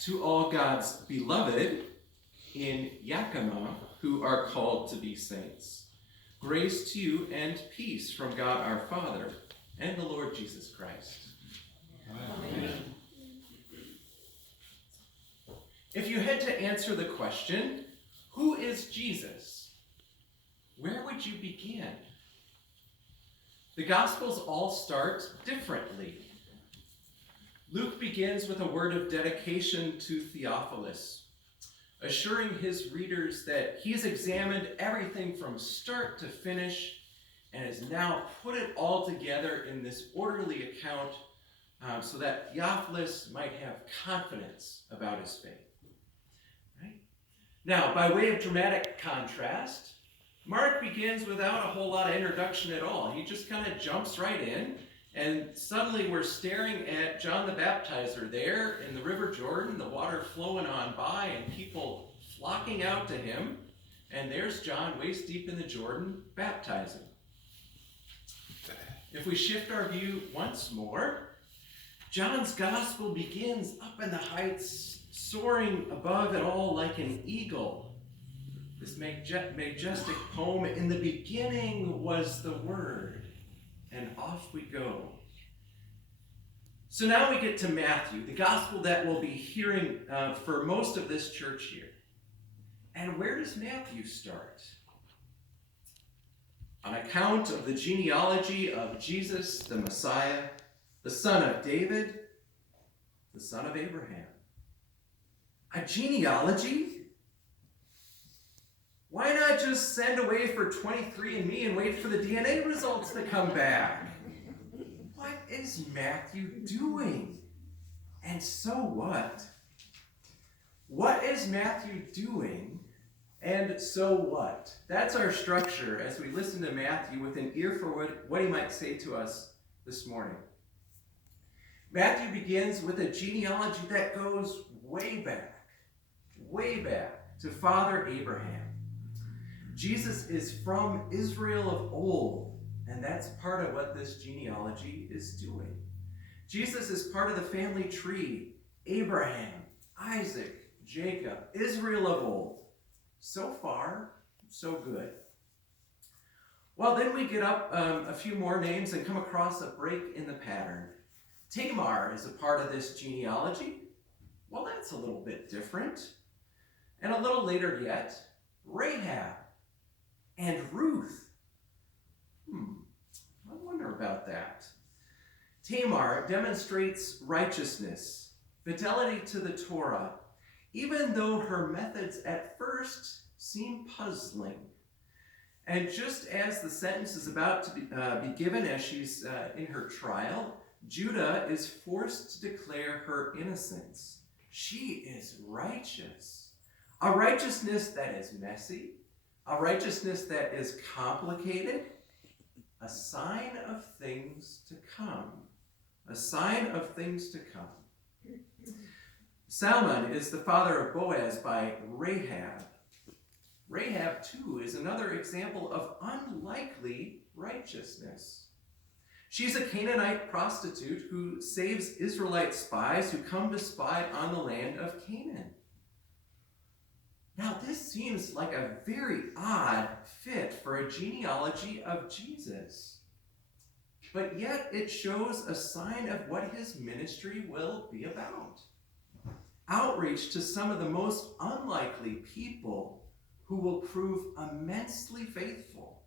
To all God's beloved in Yakima who are called to be saints, grace to you and peace from God our Father and the Lord Jesus Christ. Amen. If you had to answer the question, who is Jesus? Where would you begin? The Gospels all start differently. Luke begins with a word of dedication to Theophilus, assuring his readers that he's examined everything from start to finish and has now put it all together in this orderly account so that Theophilus might have confidence about his faith. Right? Now, by way of dramatic contrast, Mark begins without a whole lot of introduction at all. He just kind of jumps right in, and suddenly we're staring at John the Baptizer there in the River Jordan, the water flowing on by and people flocking out to him. And there's John waist deep in the Jordan baptizing. If we shift our view once more, John's gospel begins up in the heights, soaring above it all like an eagle. This majestic poem, in the beginning was the Word, and off we go. So now we get to Matthew, the gospel that we'll be hearing for most of this church year. And where does Matthew start? An account of the genealogy of Jesus, the Messiah, the son of David, the son of Abraham. A genealogy? Why not just send away for 23andMe and wait for the DNA results to come back? What is Matthew doing? And so what? What is Matthew doing? And so what? That's our structure as we listen to Matthew with an ear for what he might say to us this morning. Matthew begins with a genealogy that goes way back to Father Abraham. Jesus is from Israel of old, and that's part of what this genealogy is doing. Jesus is part of the family tree: Abraham, Isaac, Jacob, Israel of old. So far, so good. Well, then we get up a few more names and come across a break in the pattern. Tamar is a part of this genealogy. Well, that's a little bit different. And a little later yet, Rahab and Ruth. I wonder about that. Tamar demonstrates righteousness, fidelity to the Torah, even though her methods at first seem puzzling. And just as the sentence is about to be given as she's in her trial, Judah is forced to declare her innocence. She is righteous. A righteousness that is messy, a righteousness that is complicated, a sign of things to come. A sign of things to come. Salmon is the father of Boaz by Rahab. Rahab, too, is another example of unlikely righteousness. She's a Canaanite prostitute who saves Israelite spies who come to spy on the land of Canaan. Now, this seems like a very odd fit for a genealogy of Jesus. But yet it shows a sign of what his ministry will be about. Outreach to some of the most unlikely people who will prove immensely faithful.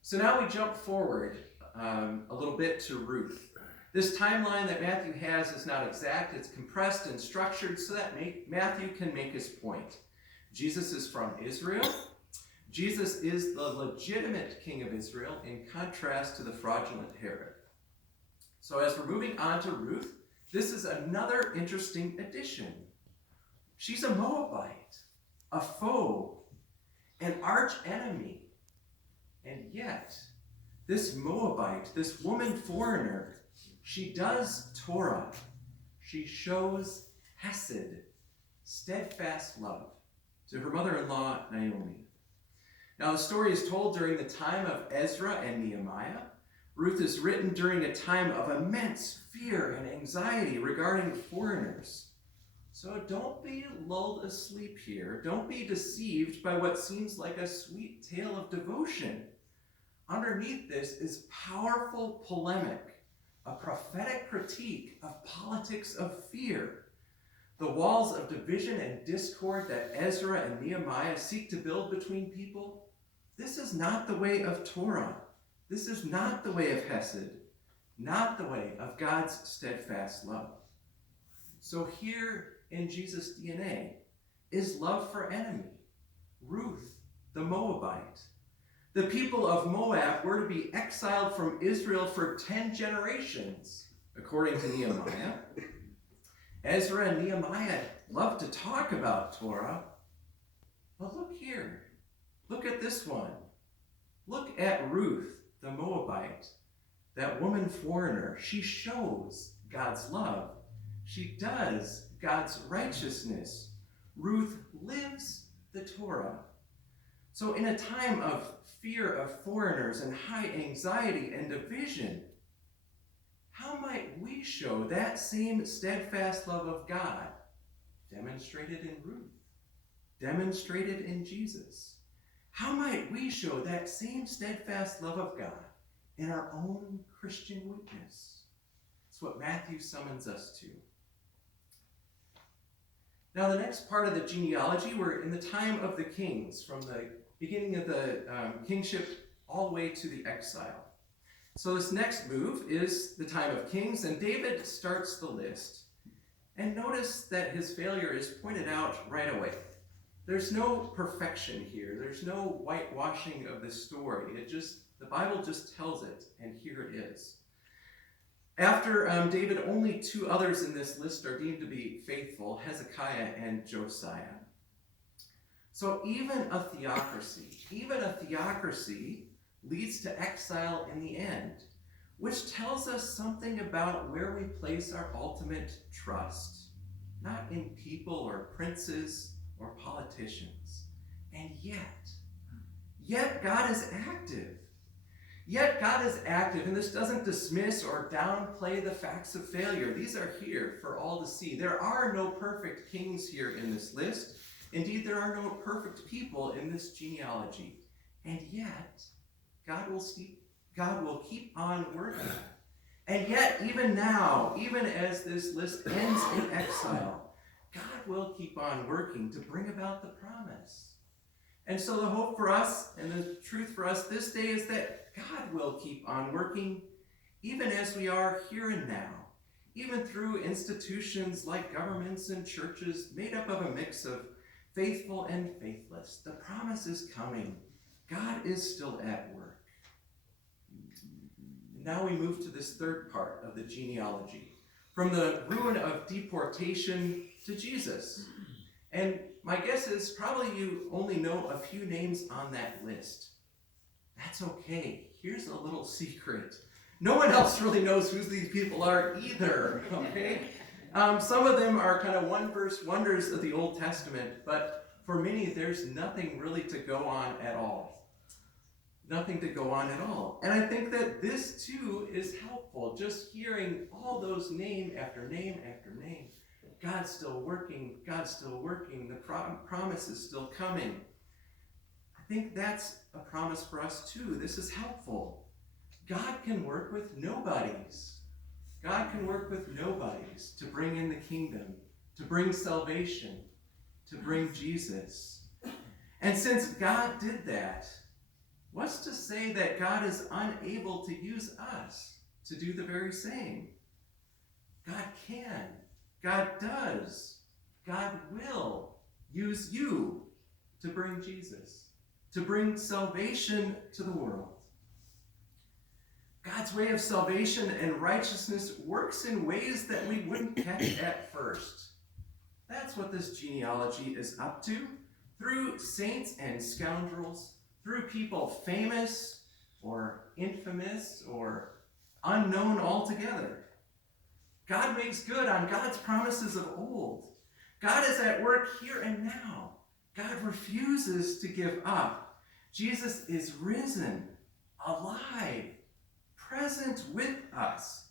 So now we jump forward a little bit to Ruth. This timeline that Matthew has is not exact. It's compressed and structured so that Matthew can make his point. Jesus is from Israel. Jesus is the legitimate king of Israel in contrast to the fraudulent Herod. So as we're moving on to Ruth, this is another interesting addition. She's a Moabite, a foe, an arch enemy. And yet, this Moabite, this woman foreigner, she does Torah. She shows hesed, steadfast love, to her mother-in-law, Naomi. Now, the story is told during the time of Ezra and Nehemiah. Ruth is written during a time of immense fear and anxiety regarding foreigners. So don't be lulled asleep here. Don't be deceived by what seems like a sweet tale of devotion. Underneath this is powerful polemic, a prophetic critique of politics of fear. The walls of division and discord that Ezra and Nehemiah seek to build between people, this is not the way of Torah. This is not the way of Hesed, not the way of God's steadfast love. So here in Jesus' DNA is love for enemy, Ruth, the Moabite. The people of Moab were to be exiled from Israel for 10 generations, according to Nehemiah. Ezra and Nehemiah love to talk about Torah. But look here. Look at this one. Look at Ruth, the Moabite, that woman foreigner. She shows God's love. She does God's righteousness. Ruth lives the Torah. So in a time of fear of foreigners and high anxiety and division, how might we show that same steadfast love of God, demonstrated in Ruth, demonstrated in Jesus? How might we show that same steadfast love of God in our own Christian witness? That's what Matthew summons us to. Now, the next part of the genealogy, we're in the time of the kings, from the beginning of the kingship all the way to the exile. So this next move is the time of kings, and David starts the list. And notice that his failure is pointed out right away. There's no perfection here. There's no whitewashing of the story. The Bible just tells it, and here it is. After David, only two others in this list are deemed to be faithful, Hezekiah and Josiah. So even a theocracy leads to exile in the end, which tells us something about where we place our ultimate trust, not in people or princes or politicians. And yet God is active. Yet God is active, and this doesn't dismiss or downplay the facts of failure. These are here for all to see. There are no perfect kings here in this list. Indeed, there are no perfect people in this genealogy. And yet, God will keep on working. And yet, even now, even as this list ends in exile, God will keep on working to bring about the promise. And so the hope for us and the truth for us this day is that God will keep on working even as we are here and now, even through institutions like governments and churches made up of a mix of faithful and faithless. The promise is coming. God is still at work. Now we move to this third part of the genealogy, from the ruin of deportation to Jesus. And my guess is probably you only know a few names on that list. That's okay. Here's a little secret. No one else really knows who these people are either, okay? Some of them are kind of one-verse wonders of the Old Testament, but for many, there's nothing really to go on at all. Nothing to go on at all. And I think that this, too, is helpful. Just hearing all those name after name after name. God's still working. God's still working. The promise is still coming. I think that's a promise for us, too. This is helpful. God can work with nobodies. God can work with nobodies to bring in the kingdom, to bring salvation, to bring Jesus. And since God did that, what's to say that God is unable to use us to do the very same? God can. God does. God will use you to bring Jesus, to bring salvation to the world. God's way of salvation and righteousness works in ways that we wouldn't catch at first. That's what this genealogy is up to, through saints and scoundrels, through people famous or infamous or unknown altogether. God makes good on God's promises of old. God is at work here and now. God refuses to give up. Jesus is risen, alive, present with us.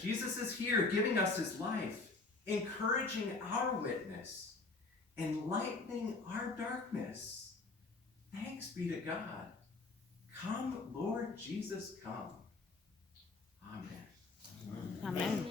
Jesus is here giving us his life, encouraging our witness, enlightening our darkness. Thanks be to God. Come, Lord Jesus, come. Amen. Amen.